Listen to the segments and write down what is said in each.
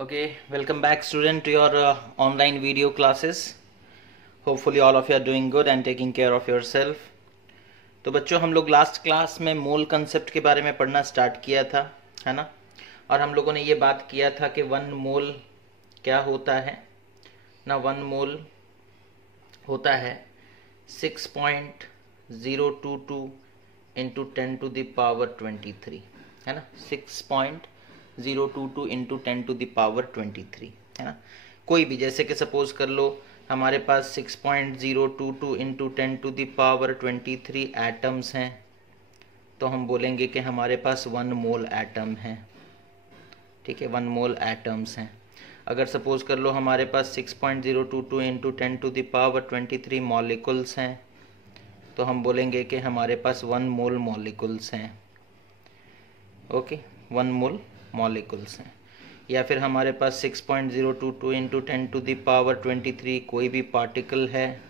Okay, welcome back student to your online video classes. Hopefully all of you are doing good and taking care of yourself. तो बच्चों हम लोग last class में मोल concept के बारे में पढ़ना स्टार्ट किया था, है ना। और हम लोगों ने ये बात किया था कि वन मोल क्या होता है ना। वन मोल होता है 6.022 इंटू 10⁻23, है ना। 6.022 इंटू 10⁻23, है ना। कोई भी, जैसे कि सपोज कर लो हमारे पास 6.022 इंटू 10⁻23 एटम्स हैं, तो हम बोलेंगे कि हमारे पास 1 मोल एटम है। ठीक है, 1 मोल एटम्स हैं। अगर सपोज कर लो हमारे पास 6.022 इंटू 10⁻23 मॉलिक्यूल्स हैं, तो हम बोलेंगे कि हमारे पास 1 मोल मॉलिक्यूल्स हैं। ओके, 1 मोल मॉलिक्यूल्स हैं। या फिर हमारे पास 6.022 इंटू 10⁻23 कोई भी पार्टिकल है,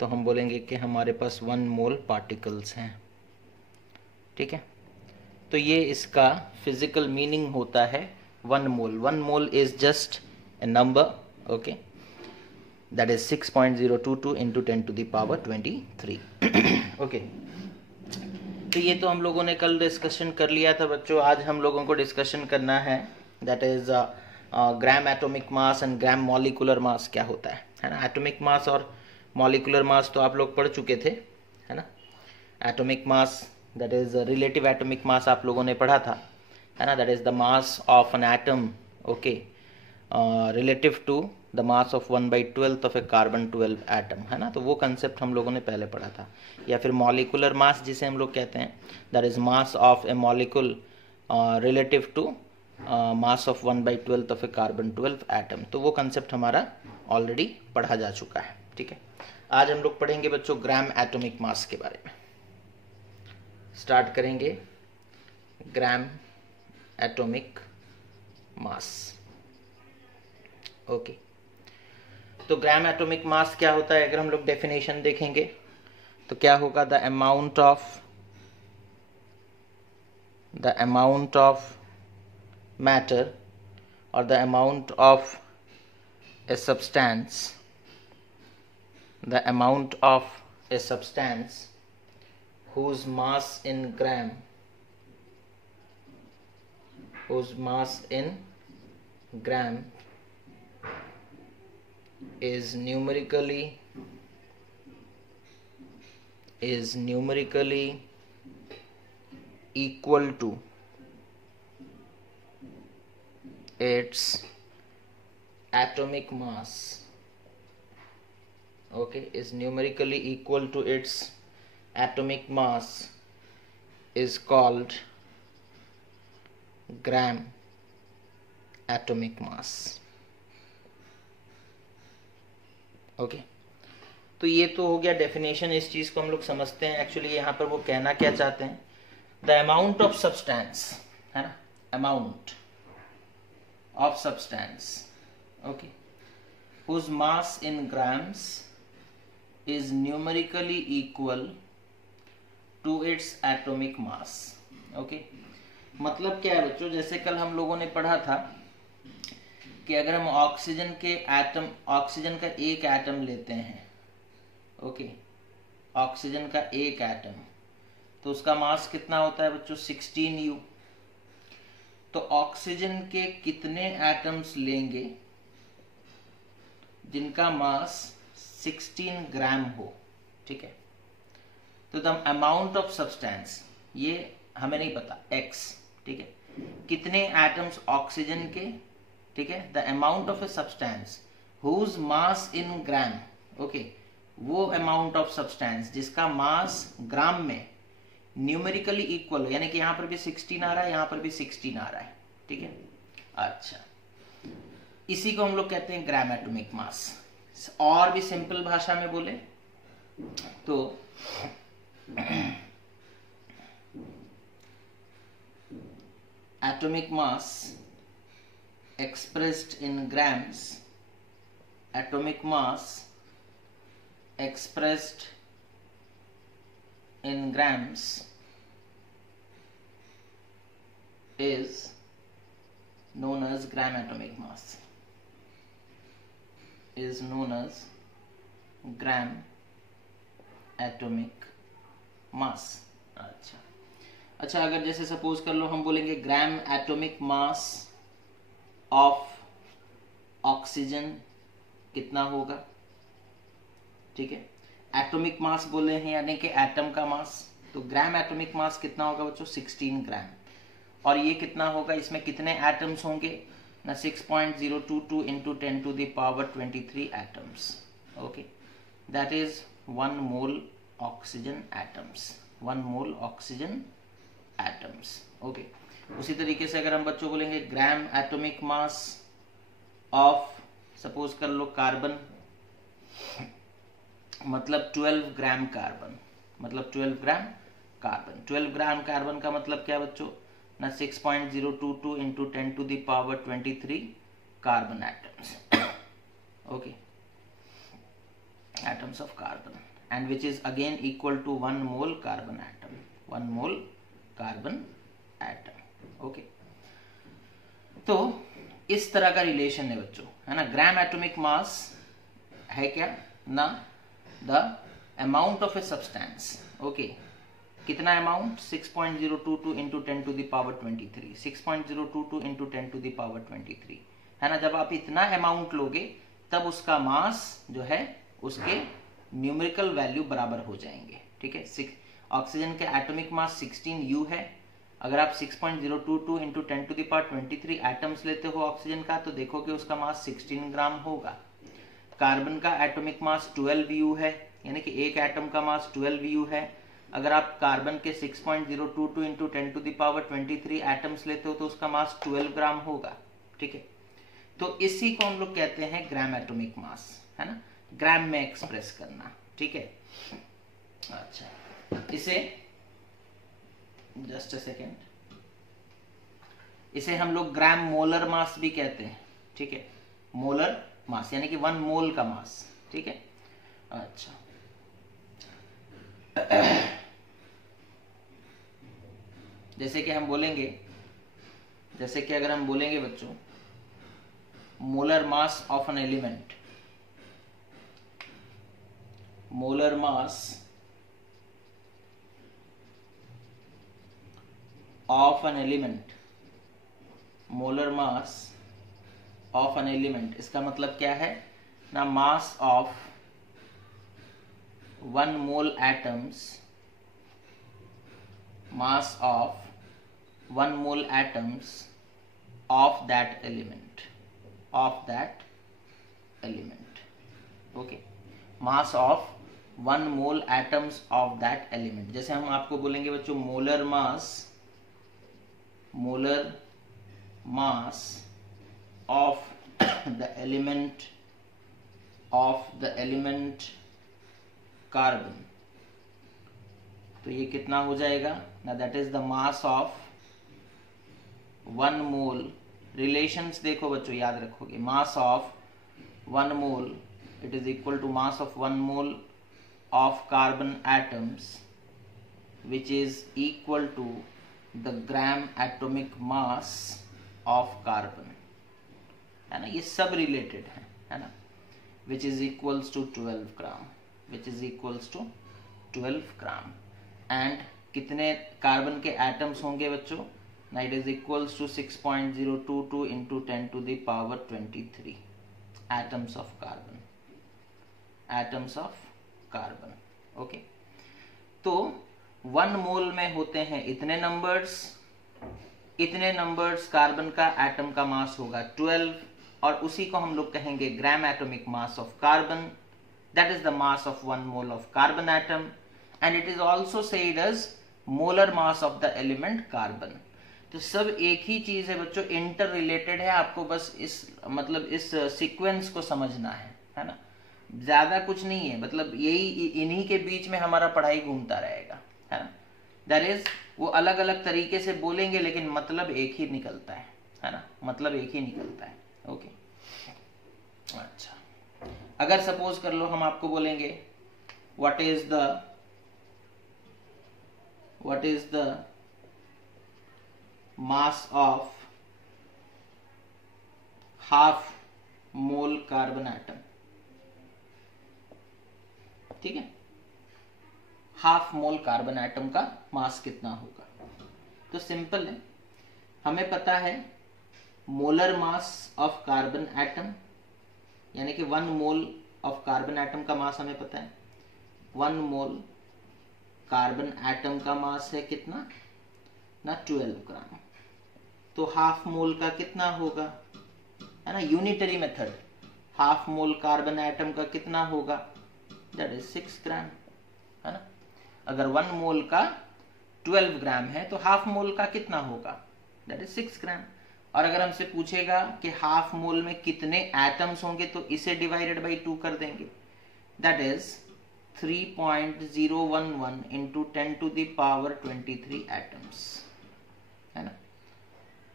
तो हम बोलेंगे कि हमारे पास 1 मोल पार्टिकल्स हैं। ठीक है, तो ये इसका फिजिकल मीनिंग होता है 1 मोल। 1 mole is just a number, okay, that is 6.022 into 10⁻23। Okay, तो ये तो हम लोगों ने कल डिस्कशन कर लिया था बच्चों। आज हम लोगों को डिस्कशन करना है, that is gram atomic mass and gram molecular mass क्या होता है ना। एटॉमिक मास और मॉलिक्यूलर मास तो आप लोग पढ़ चुके थे, है ना। Atomic mass that is relative atomic mass आप लोगों ने पढ़ा था, है ना। That is the mass of an atom, okay, relative to the mass of 1/12 of a carbon 12 atom, है ना। तो वो कंसेप्ट हम लोगों ने पहले पढ़ा था। या फिर मॉलिक्यूलर मास जिसे हम लोग कहते हैं, that is mass of a molecule relative to mass of 1/12 of a carbon 12 atom. तो वो कंसेप्ट हमारा ऑलरेडी पढ़ा जा चुका है। ठीक है, आज हम लोग पढ़ेंगे बच्चों ग्राम एटॉमिक मास के बारे में। स्टार्ट करेंगे ग्राम एटॉमिक मास। ओके, तो ग्राम एटॉमिक मास क्या होता है, अगर हम लोग डेफिनेशन देखेंगे तो क्या होगा, द अमाउंट ऑफ मैटर और the amount of a substance, the amount of a substance whose mass in gram is numerically equal to its atomic mass, okay, is numerically equal to its atomic mass is called gram atomic mass। Okay, तो ये तो हो गया definition. इस चीज को हम लोग समझते हैं एक्चुअली यहाँ पर वो कहना क्या चाहते हैं। द अमाउंट ऑफ सब्सटेंस, है ना, amount of substance, okay, whose mass in grams is numerically equal to its atomic mass. Okay, मतलब क्या है बच्चों, जैसे कल हम लोगों ने पढ़ा था कि अगर हम ऑक्सीजन का एक एटम लेते हैं, ओके, ऑक्सीजन का एक एटम, तो उसका मास कितना होता है बच्चों, 16U। तो ऑक्सीजन के कितने एटम्स लेंगे जिनका मास 16 ग्राम हो, ठीक है। तो द अमाउंट ऑफ सब्सटेंस, ये हमें नहीं पता, x, ठीक है, कितने एटम्स ऑक्सीजन के, ठीक है, the amount of a substance whose mass in gram, okay, वो अमाउंट ऑफ सब्सटेंस जिसका मास ग्राम में न्यूमेरिकली इक्वल हो, यानी कि यहां पर भी 16 आ रहा है, यहां पर भी 16 आ रहा है, ठीक है। अच्छा, इसी को हम लोग कहते हैं ग्राम एटॉमिक मास। और भी सिंपल भाषा में बोले तो atomic mass expressed in grams, atomic mass expressed in grams is known as gram atomic mass, is known as gram atomic mass। अच्छा, अगर जैसे सपोज कर लो हम बोलेंगे gram atomic mass of oxygen कितना होगा, ठीक है। एटॉमिक मास बोले हैं यानी कि एटम का मास, तो ग्राम एटॉमिक मास कितना होगा बच्चों, 16 ग्राम। और ये कितना होगा, इसमें कितने एटम्स होंगे ना, 6.022 into 10 to the power 23 atoms, okay, that is 1 mole oxygen atoms, 1 mole oxygen atoms, okay. उसी तरीके से अगर हम बच्चों बोलेंगे gram atomic mass of, suppose कर लो कार्बन, मतलब 12 ग्राम कार्बन, मतलब 12 ग्राम कार्बन, 12 ग्राम कार्बन का मतलब क्या बच्चों ना, 6.022 into 10 to the power 23 carbon atoms, okay, atoms of carbon, and which is again equal to 1 mole carbon atom, 1 mole carbon atom, okay. तो इस तरह का रिलेशन है बच्चों, है ना। ग्राम एटॉमिक मास है क्या ना, the amount of a substance, okay, कितना amount, 6.022 into 10 to the power 23, 6.022 into 10 to the power 23, है ना। जब आप इतना अमाउंट लोगे तब उसका मास जो है उसके न्यूमेरिकल वैल्यू बराबर हो जाएंगे, ठीक है। ऑक्सीजन के एटॉमिक मास 16 U है। अगर आप 6.022 into 10 to the power 23 atoms लेते हो ऑक्सीजन का, तो देखोगे उसका मास 16 ग्राम होगा। कार्बन का एटॉमिक मास 12 U है, यानी कि एक एटम का मास 12 U है। अगर आप कार्बन के 6.022 into 10 to the power 23 atoms लेते हो तो उसका मास 12 ग्राम होगा, ठीक है। तो इसी को हम लोग कहते हैं ग्राम एटॉमिक मास, है ना, ग्राम में एक्सप्रेस करना, ठीक है। अच्छा, इसे जस्ट अ सेकेंड, इसे हम लोग ग्राम मोलर मास भी कहते हैं, ठीक है। मोलर मास यानी कि 1 मोल का मास, ठीक है। अच्छा, जैसे कि हम बोलेंगे, जैसे कि अगर हम बोलेंगे बच्चों molar mass of an element, molar mass of an element, molar mass of an element, इसका मतलब क्या है ना, mass of 1 mole atoms, mass of 1 mole atoms of that element, of that element, okay, mass of 1 mole atoms of that element। जैसे हम आपको बोलेंगे बच्चों molar mass, molar mass of the element carbon, तो ये कितना हो जाएगा ना, that is the mass of 1 mole, relations देखो बच्चों याद रखोगे, mass of 1 mole it is equal to mass of 1 mole of carbon atoms which is equal to the gram atomic mass of carbon, है ना। ये सब रिलेटेड है ना, which is equals to 12 gram, which is equals to 12 gram. And कितने carbon के atoms होंगे बच्चों ना, it is equals to 6.022 into 10 to the power 23 atoms of carbon, atoms of carbon, okay. तो 1 मोल में होते हैं इतने नंबर्स, इतने नंबर्स कार्बन का एटम का मास होगा 12, और उसी को हम लोग कहेंगे gram atomic mass of carbon, that is the mass of 1 mole of carbon atom, and it is also said as molar mass of the element carbon. तो सब एक ही चीज है बच्चों, इंटर रिलेटेड है, आपको बस इस मतलब इस सीक्वेंस को समझना है ना, ज्यादा कुछ नहीं है, मतलब यही इन्हीं के बीच में हमारा पढ़ाई घूमता रहेगा, है ना। दैट इज वो अलग अलग तरीके से बोलेंगे लेकिन मतलब एक ही निकलता है ना, मतलब एक ही निकलता है, ओके। अच्छा, अगर सपोज कर लो हम आपको बोलेंगे what is the mass of half mole carbon atom, ठीक है, हाफ मोल कार्बन एटम का मास कितना होगा। तो सिंपल है, हमें पता है molar mass of carbon atom, यानी कि 1 मोल ऑफ कार्बन एटम का मास हमें पता है। 1 मोल कार्बन एटम का मास है कितना ना, 12 ग्राम। तो हाफ मोल का कितना होगा, है ना, unitary method, half mole carbon atom का कितना होगा, दैट इज 6 ग्राम, है ना। अगर 1 मोल का 12 ग्राम है तो हाफ मोल का कितना होगा, दैट इज 6 ग्राम। और अगर हमसे पूछेगा कि हाफ मोल में कितने एटम्स होंगे तो इसे डिवाइडेड बाई 2 कर देंगे, that is 3.011 into 10 to the power 23 atoms, है ना।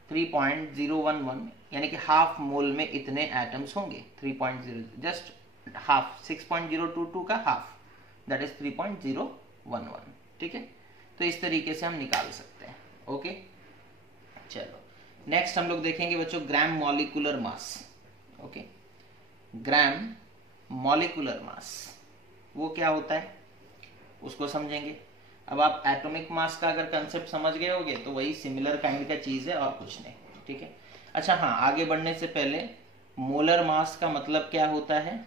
3.011 यानी कि हाफ मोल में इतने एटम्स होंगे, 3.0 जस्ट हाफ, 6.022 का हाफ, दैट इज 3.011, ठीक है। तो इस तरीके से हम निकाल सकते हैं। ओके, चलो नेक्स्ट हम लोग देखेंगे बच्चों gram molecular mass. Okay, gram molecular mass वो क्या होता है उसको समझेंगे। अब आप एटॉमिक मास का अगर कंसेप्ट समझ गए होगे तो वही सिमिलर काइंड का चीज है और कुछ नहीं, ठीक है। अच्छा हाँ, आगे बढ़ने से पहले मोलर मास का मतलब क्या होता है।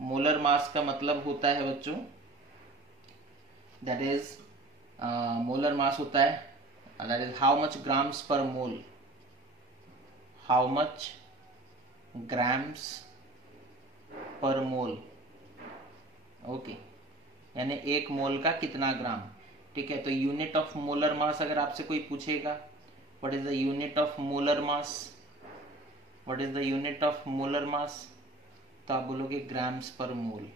मोलर मास का मतलब होता है बच्चों, दैट इज मोलर मास होता है, that is how much grams पर मोल, हाउ मच ग्राम्स पर मोल। ओके, यानी 1 मोल का कितना ग्राम, ठीक है। तो यूनिट ऑफ मोलर मास अगर आपसे कोई पूछेगा, what is the unit of molar mass, what is the unit of molar mass, तो आप बोलोगे ग्राम्स पर मोल।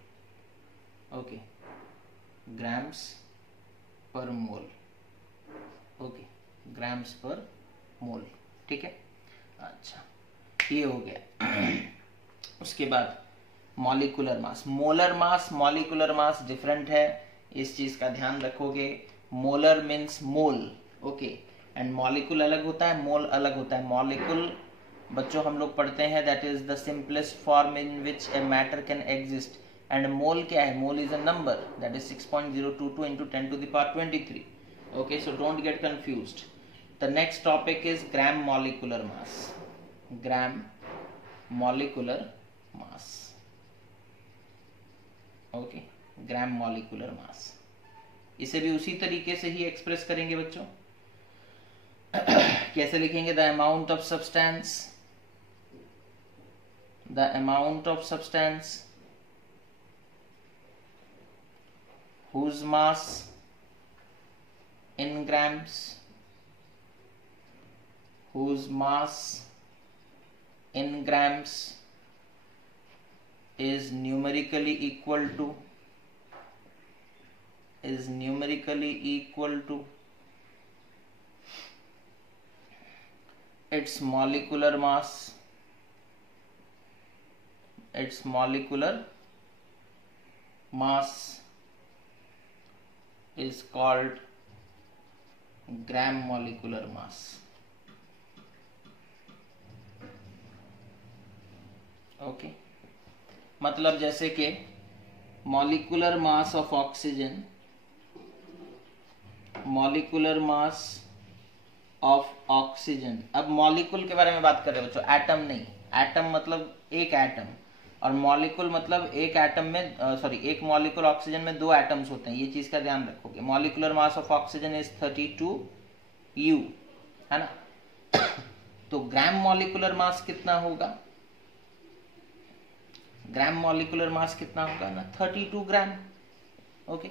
ओके, ग्राम्स पर मोल, ओके, ग्राम्स पर मोल, ठीक है। अच्छा, ये हो गया। उसके बाद molecular mass, molar mass molecular mass different है, इस चीज का ध्यान रखोगे। Molar means mole, okay, and molecule अलग होता है, मोल अलग होता है। मॉलिक्यूल बच्चों हम लोग पढ़ते हैं that is the simplest form in which a matter can exist, and मोल क्या है, mole is a number, that is 6.022 into 10 to the power 23. Okay, so don't get confused. The next topic is gram molecular mass. Gram molecular mass. Okay, gram molecular mass, इसे भी उसी तरीके से ही express करेंगे बच्चों। कैसे लिखेंगे, the amount of substance, the amount of substance whose mass in grams, whose mass in grams is numerically equal to its molecular mass, its molecular mass is called gram molecular mass. Okay, मतलब जैसे कि molecular mass of oxygen, molecular mass of oxygen. अब molecule के बारे में बात कर रहे हो बच्चों, एटम नहीं, एटम मतलब एक एटम, और मॉलिक्यूल मतलब एक एटम में एक मॉलिक्यूल ऑक्सीजन में 2 एटम्स होते हैं, ये चीज का ध्यान रखोगे। Molecular mass of oxygen is 32 U, है ना। तो ग्राम मॉलिक्यूलर मास कितना होगा, ग्राम मॉलिक्यूलर मास कितना होगा ना, 32 ग्राम। ओके,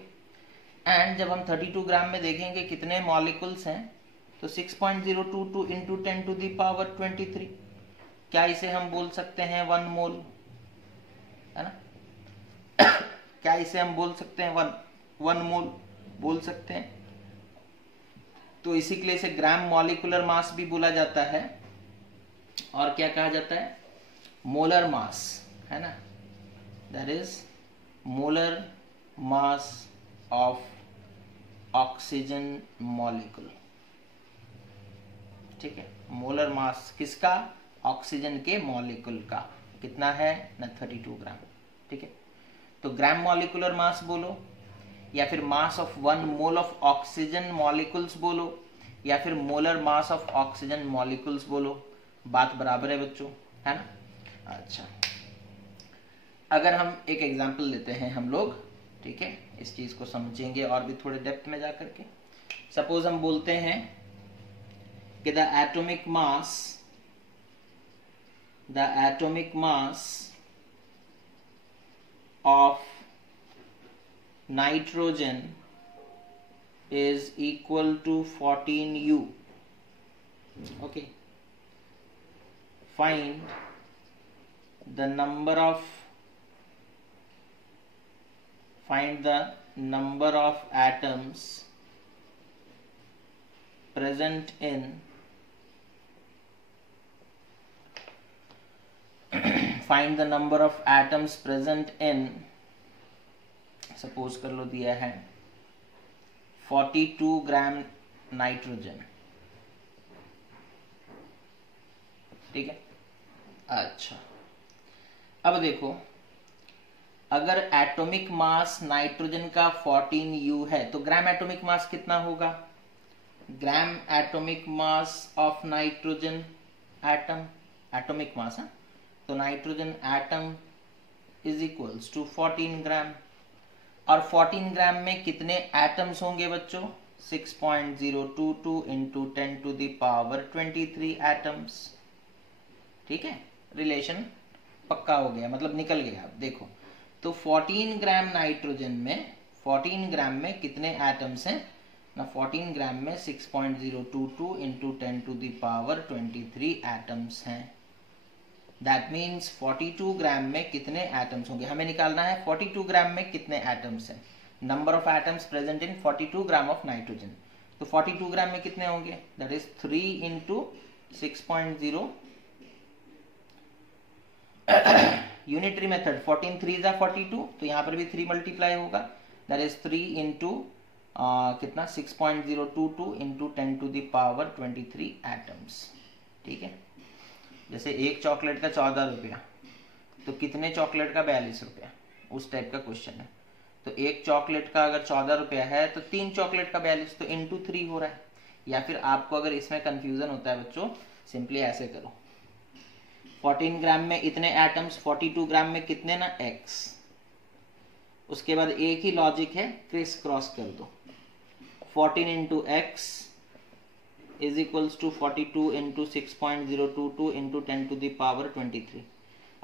एंड जब हम 32 ग्राम में देखेंगे कितने मॉलिक्यूल्स हैं, तो 6.022 इंटू 10 टू दी पावर 23, क्या इसे हम बोल सकते हैं 1 मोल, है ना। क्या इसे हम बोल सकते हैं 1 मोल बोल सकते हैं। तो इसी के लिए इसे ग्राम मॉलिक्यूलर मास भी बोला जाता है, और क्या कहा जाता है, मोलर मास, है ना, that is molar mass of oxygen molecule, ठीक है। मोलर मास किसका, ऑक्सीजन के मॉलिक्यूल का कितना है ना 32 ग्राम। ठीक है, तो ग्राम मॉलिकुलर मास बोलो या फिर मास of 1 mole of oxygen molecules बोलो या फिर molar mass of oxygen molecules बोलो, बात बराबर है बच्चों, है ना। अच्छा, अगर हम एक एग्जांपल लेते हैं हम लोग, ठीक है, इस चीज को समझेंगे और भी थोड़े डेप्थ में जाकर के। सपोज हम बोलते हैं कि the atomic mass of nitrogen is equal to 14U. Okay, find the number of atoms present in find the number of atoms present in, suppose कर लो दिया है 42 ग्राम नाइट्रोजन। ठीक है, अच्छा अब देखो, अगर एटॉमिक मास नाइट्रोजन का 14U है तो ग्राम एटॉमिक मास कितना होगा? Gram atomic mass of nitrogen atom, atomic mass है, तो nitrogen atom is equals to 14 gram. और 14 ग्राम में कितने एटम्स होंगे बच्चों? 6.022 into 10 to the power 23 atoms. ठीक है, रिलेशन पक्का हो गया, मतलब निकल गया। देखो तो 14 ग्राम नाइट्रोजन में 14 ग्राम में कितने एटम्स हैं ना? 14 ग्राम में 6.022 into 10 to the power 23 atoms हैं। दैट मीन्स 42 ग्राम में कितने एटम्स होंगे? हमें निकालना है 42 ग्राम में कितने एटम्स हैं, number of atoms present in 42 gram of nitrogen. तो 42 ग्राम में कितने होंगे? That is 3 into 6.0, unitary method 14 3 जा 42, तो यहाँ पर भी 3 मल्टीप्लाई होगा, दैट इज 3 इंटू कितना 6.022 into 10 to the power 23 atoms. ठीक है, जैसे एक चॉकलेट का 14 रुपया, तो कितने चॉकलेट का 42 रुपया, उस टाइप का क्वेश्चन है। तो एक चॉकलेट का अगर 14 रुपया है तो 3 चॉकलेट का 42, तो इंटू 3 हो रहा है। या फिर आपको अगर इसमें कंफ्यूजन होता है बच्चों, सिंपली ऐसे करो, 14 ग्राम में इतने एटम्स, 42 ग्राम में कितने ना x, उसके बाद एक ही लॉजिक है, क्रिस क्रॉस कर दो, 14 into x is equals to 42 into 6.022 into 10 to the power 23।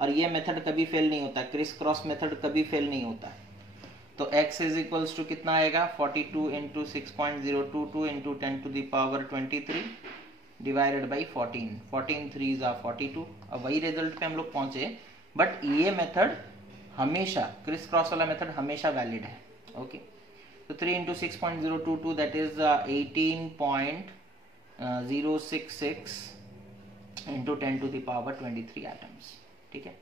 और ये मेथड कभी फेल नहीं होता, क्रिस क्रॉस मेथड कभी फेल नहीं होता। तो x is equals to कितना आएगा? 42 into 6.022 into 10 to the power 23 divided by 14, 14 3 are 42। अब वही रिजल्ट पे हम लोग पहुंचे, बट ये मेथड हमेशा, क्रिस क्रॉस वाला मेथड हमेशा वैलिड है। ओके, तो 3 into 6.022 that is 18.066 into 10 to the power 23 atoms. ठीक है,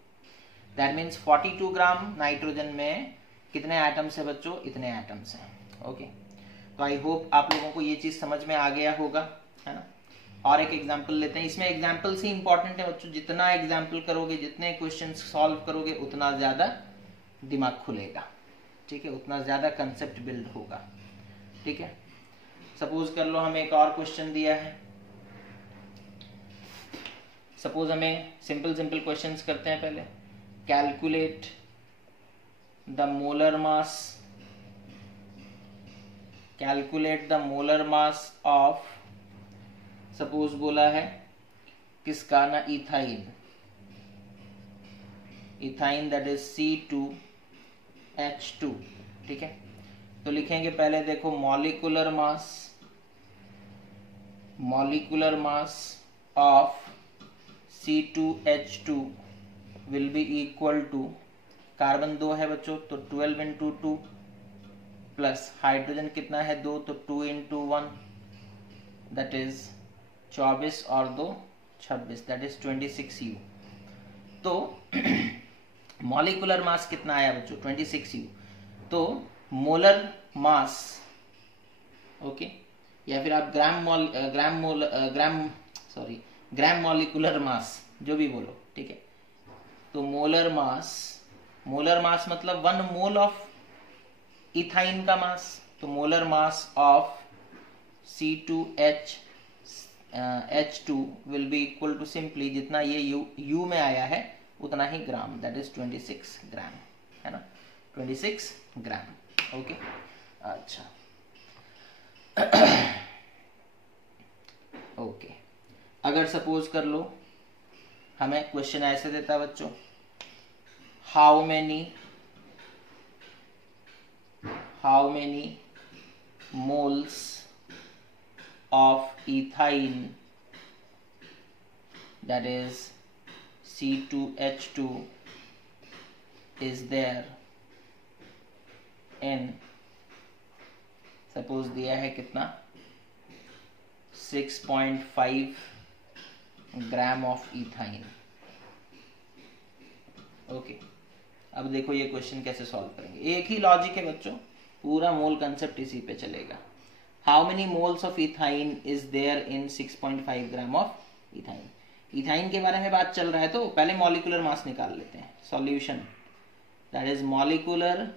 दैट मीन्स 42 ग्राम नाइट्रोजन में कितने एटम्स है बच्चों? इतने एटम्स हैं। ओके, तो आई होप आप लोगों को ये चीज समझ में आ गया होगा, है ना। और एक एग्जाम्पल लेते हैं, इसमें एग्जाम्पल्स ही इंपॉर्टेंट है बच्चों, जितना एग्जाम्पल करोगे, जितने क्वेश्चन सॉल्व करोगे, उतना ज्यादा दिमाग खुलेगा। ठीक है, उतना ज्यादा कंसेप्ट बिल्ड होगा। ठीक है, सपोज कर लो हमें एक और क्वेश्चन दिया है, सपोज हमें सिंपल क्वेश्चंस करते हैं पहले। Calculate the molar mass of, suppose बोला है किसका ना, इथाइन दैट इज C2H2। ठीक है, तो लिखेंगे पहले, देखो molecular mass of C2H2 will be equal to, carbon 2 है बच्चों तो 12 इंटू 2 प्लस हाइड्रोजन कितना है 2, तो 2 इंटू 1 दैट इज 24 और 2 26 दैट इज 26U। तो मॉलिक्यूलर मास कितना आया बच्चों? 26U। तो मोलर मास, ओके, या फिर आप ग्राम मॉलिक्यूलर मास जो भी बोलो, ठीक है। तो मोलर मास मतलब 1 मोल ऑफ इथाइन का मास। तो molar mass of C2H2 will be equal to simply जितना ये U में आया है उतना ही ग्राम, दैट इज 26 ग्राम, है ना, 26 ग्राम। ओके, अच्छा ओके। अगर सपोज कर लो हमें क्वेश्चन ऐसे देता है बच्चों, how many moles of ethine, that is C2H2, is there in, suppose दिया है कितना, 6.5 ग्राम ऑफ इथाइन। ओके, अब देखो ये क्वेश्चन कैसे सॉल्व करेंगे। एक ही लॉजिक है बच्चों, पूरा मोल कंसेप्ट इसी पे चलेगा। How many moles of ethyne is there in 6.5 gram of ethyne. Ethyne के बारे में बात चल रहा है तो पहले मॉलिक्यूलर मास निकाल लेते हैं। Solution, that is molecular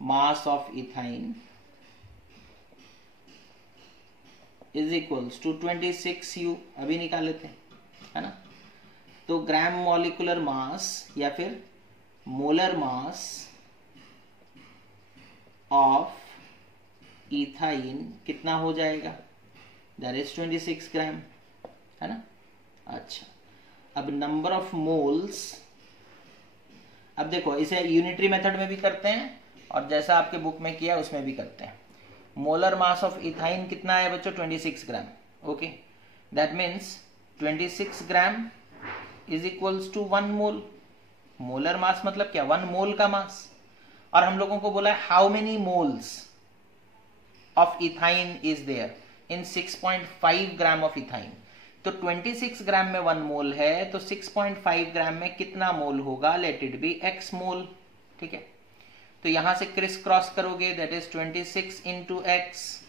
mass of ethyne is equals to 26U, अभी निकाल लेते हैं, है ना। तो ग्राम मॉलिक्यूलर मास या फिर मोलर मास ऑफ इथाइन कितना हो जाएगा, दैट इज 26 ग्राम, है ना। अच्छा, अब नंबर ऑफ मोल्स, अब देखो इसे यूनिटरी मेथड में भी करते हैं और जैसा आपके बुक में किया उसमें भी करते हैं। मोलर मास ऑफ इथाइन कितना है बच्चों, 26 gram. Okay, that means 26 gram is equals to 1 mole. Molar mass मतलब क्या, 1 मोल का मास। और हम लोगों को बोला है how many moles of ethyne is there in 6.5 gram of ethyne. तो 26 ग्राम में 1 मोल है, तो 6.5 ग्राम में कितना मोल होगा, let it be x mole, ठीक है। तो यहां से क्रिस क्रॉस करोगे, that is 26 into x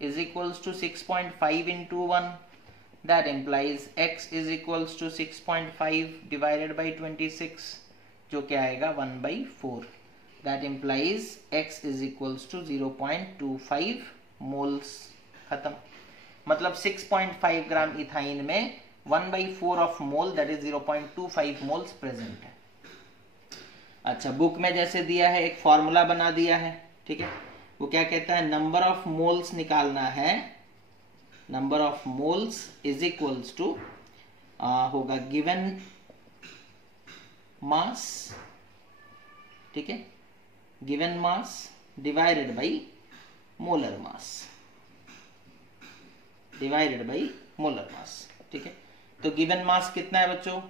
is equals to 6.5 into 1, that implies x is equals to 6.5 divided by 26, जो क्या आएगा 1/4। That implies x is equals to 0.25 moles. खत्म। मतलब 6.5 ग्राम इथाइन में 1/4 of mole, that is 0.25 moles present है। अच्छा, book में जैसे दिया है एक फॉर्मूला बना दिया है, ठीक है। वो क्या कहता है, नंबर ऑफ मोल्स निकालना है, number of moles is equals to होगा गिवन मास, ठीक है, given mass divided by molar mass, divided by molar mass, ठीक है। तो गिवन मास कितना है बच्चों,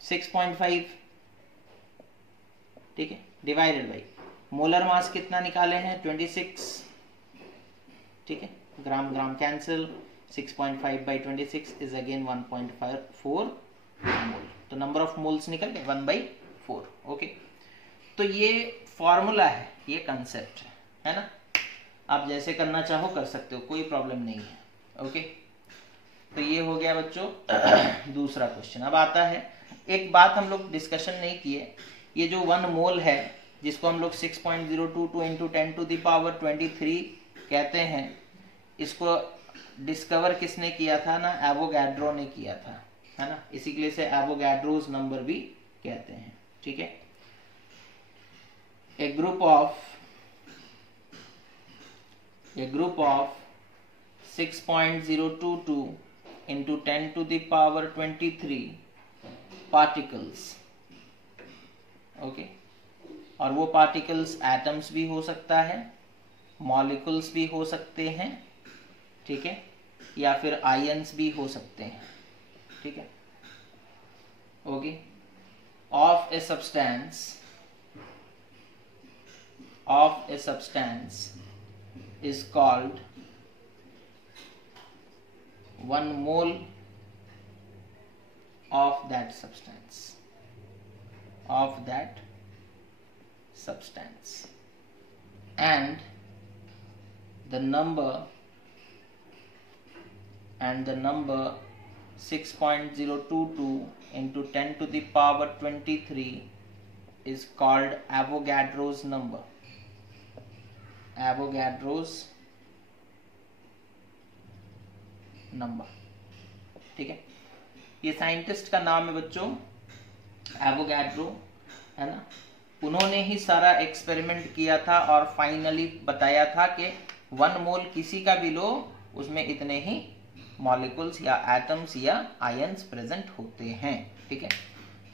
6.5, ठीक है, डिवाइडेड बाई मोलर मास कितना निकाले हैं 26, ठीक है, gram gram cancel, 6.5 by 26 is again 1.4 mole. तो नंबर ऑफ मोल्स निकल गए 1/4। ओके, तो ये फॉर्मूला है, ये कंसेप्ट है ना। आप जैसे करना चाहो कर सकते हो, कोई प्रॉब्लम नहीं है। ओके, तो ये हो गया बच्चों दूसरा क्वेश्चन। अब आता है एक बात हम लोग डिस्कशन नहीं किए, ये जो 1 मोल है जिसको हम लोग 6.022 इंटू 10 टू द पावर 23 कहते हैं, इसको डिस्कवर किसने किया था ना, एवोगैड्रो ने किया था, है ना। इसी के लिए से एवोगैड्रोस नंबर भी कहते हैं, ठीक है। A group of 6.022 into 10 to the power 23 particles, okay, और वो पार्टिकल्स एटम्स भी हो सकता है, मॉलिक्यूल्स भी हो सकते हैं, ठीक है, या फिर आयंस भी हो सकते हैं, ठीक है। Okay, of A substance is called 1 mole of that substance, and the number 6.022 into 10 to the power 23 is called Avogadro's number. Avogadro's number, ठीक है। ये साइंटिस्ट का नाम है बच्चों एवोगैड्रो, है ना। उन्होंने ही सारा एक्सपेरिमेंट किया था और फाइनली बताया था कि 1 मोल किसी का भी लो उसमें इतने ही मॉलिक्यूल्स या एटम्स या आयंस प्रेजेंट होते हैं, ठीक है।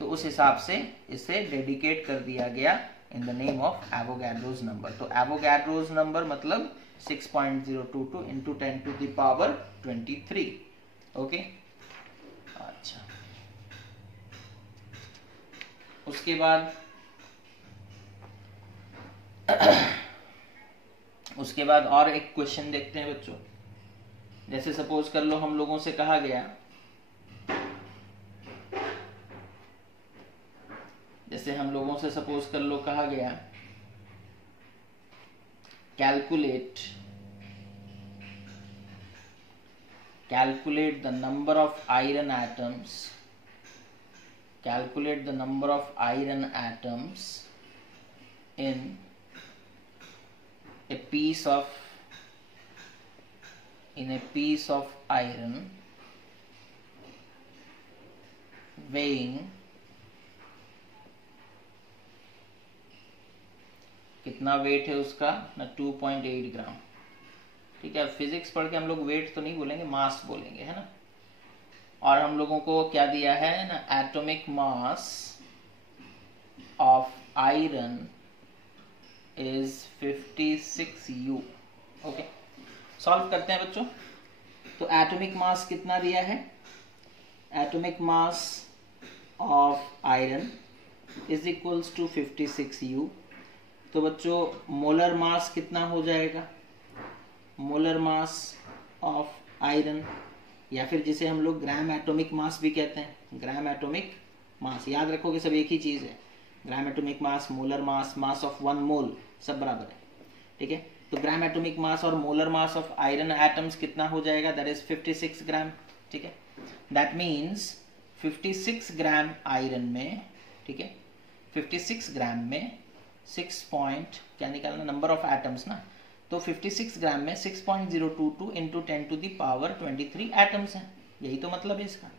तो उस हिसाब से इसे डेडिकेट कर दिया गया in the name of Avogadro's number. तो एवोगैड्रोज नंबर मतलब 6.022 into 10 to the power 23, okay. अच्छा, उसके बाद और एक क्वेश्चन देखते हैं बच्चों। जैसे सपोज कर लो हम लोगों से कहा गया, calculate the number of iron atoms in a piece of iron weighing कितना वेट है उसका ना 2.8 ग्राम, ठीक है। फिजिक्स पढ़ के हम लोग वेट तो नहीं बोलेंगे, मास बोलेंगे, है ना। और हम लोगों को क्या दिया है ना, atomic mass of iron is 56U, okay. Solve करते हैं बच्चों। तो एटॉमिक मास कितना दिया है, atomic mass of iron is equals to 56U। तो बच्चों मोलर मास कितना हो जाएगा, मोलर मास ऑफ आयरन, या फिर जिसे हम लोग ग्राम एटॉमिक मास भी कहते हैं, ग्राम एटॉमिक मास, याद रखोगे सब एक ही चीज है। ग्राम atomic mass, molar mass, mass of 1 मोल सब बराबर है, ठीक है। तो ग्राम एटॉमिक मास और molar mass of iron atoms कितना हो जाएगा, दैट इज 56 ग्राम, ठीक है। दैट मीन्स 56 ग्राम आयरन में, ठीक है, 56 ग्राम में 6 पॉइंट क्या निकालना, नंबर ऑफ एटम्स ना। तो 56 ग्राम में 6.022 into 10 to the power 23 atoms हैं, यही तो मतलब है इसका।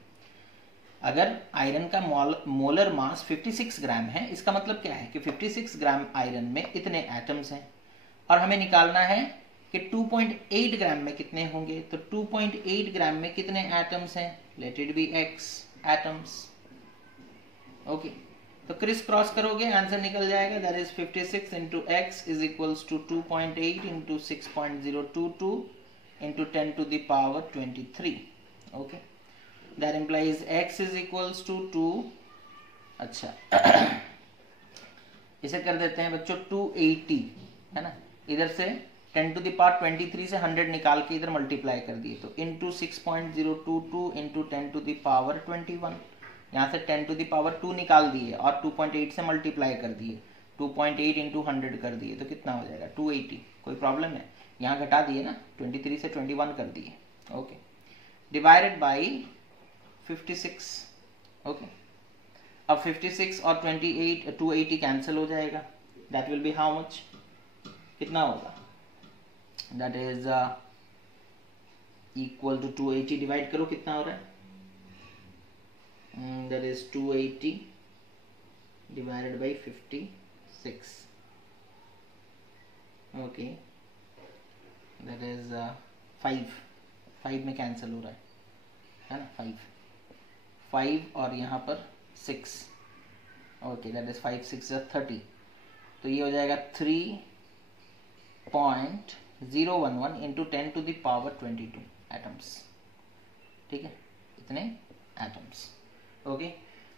अगर आयरन का मोलर मास 56 ग्राम है, इसका मतलब क्या है कि 56 ग्राम आयरन में इतने एटम्स हैं, और हमें निकालना है कि 2.8 ग्राम में कितने होंगे। तो 2.8 ग्राम में कितने एटम्स हैं, let it be x atoms, okay. तो क्रिस क्रॉस करोगे आंसर निकल जाएगा, that is 56 into x is equals to 2.8 into 6.022 into 10 to the power 23, okay. That implies x is equals to 2, अच्छा इसे कर देते हैं बच्चों 280, है ना। इधर से 10 टू द पावर 23 से 100 निकाल के इधर मल्टीप्लाई कर दिए, तो into 6.022 into 10 to the power 21, यहाँ से 10 टू द पावर 2 निकाल दिए और 2.8 से मल्टीप्लाई कर दिए, 2.8 इंटू 100 कर दिए, तो कितना हो जाएगा 280। कोई प्रॉब्लम है, यहाँ घटा दिए ना, 23 से 21 कर दिए, ओके। Divided by 56, okay. अब 56 और 280 कैंसिल हो जाएगा, that will be how much, कितना होगा, that is equal to 280 divide करो कितना हो रहा है, that is 280 divided by 56, okay, that is 5 में कैंसिल हो रहा है ना, 5 और यहाँ पर 6, ओके, that is 5 6 30, तो ये हो जाएगा 3.011 into 10 to the power 22 atoms, ठीक है, इतने एटम्स, ओके।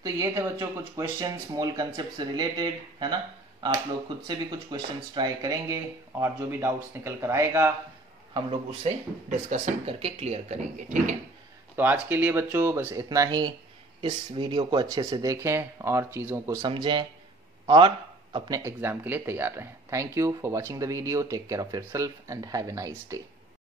तो ये थे बच्चों कुछ क्वेश्चंस मोल कंसेप्ट से रिलेटेड, है ना। आप लोग खुद से भी कुछ क्वेश्चंस ट्राई करेंगे और जो भी डाउट्स निकल कर आएगा हम लोग उससे डिस्कशन करके क्लियर करेंगे, ठीक है। तो आज के लिए बच्चों बस इतना ही। इस वीडियो को अच्छे से देखें और चीज़ों को समझें और अपने एग्जाम के लिए तैयार रहें। Thank you for watching the video, take care of yourself and have a nice day.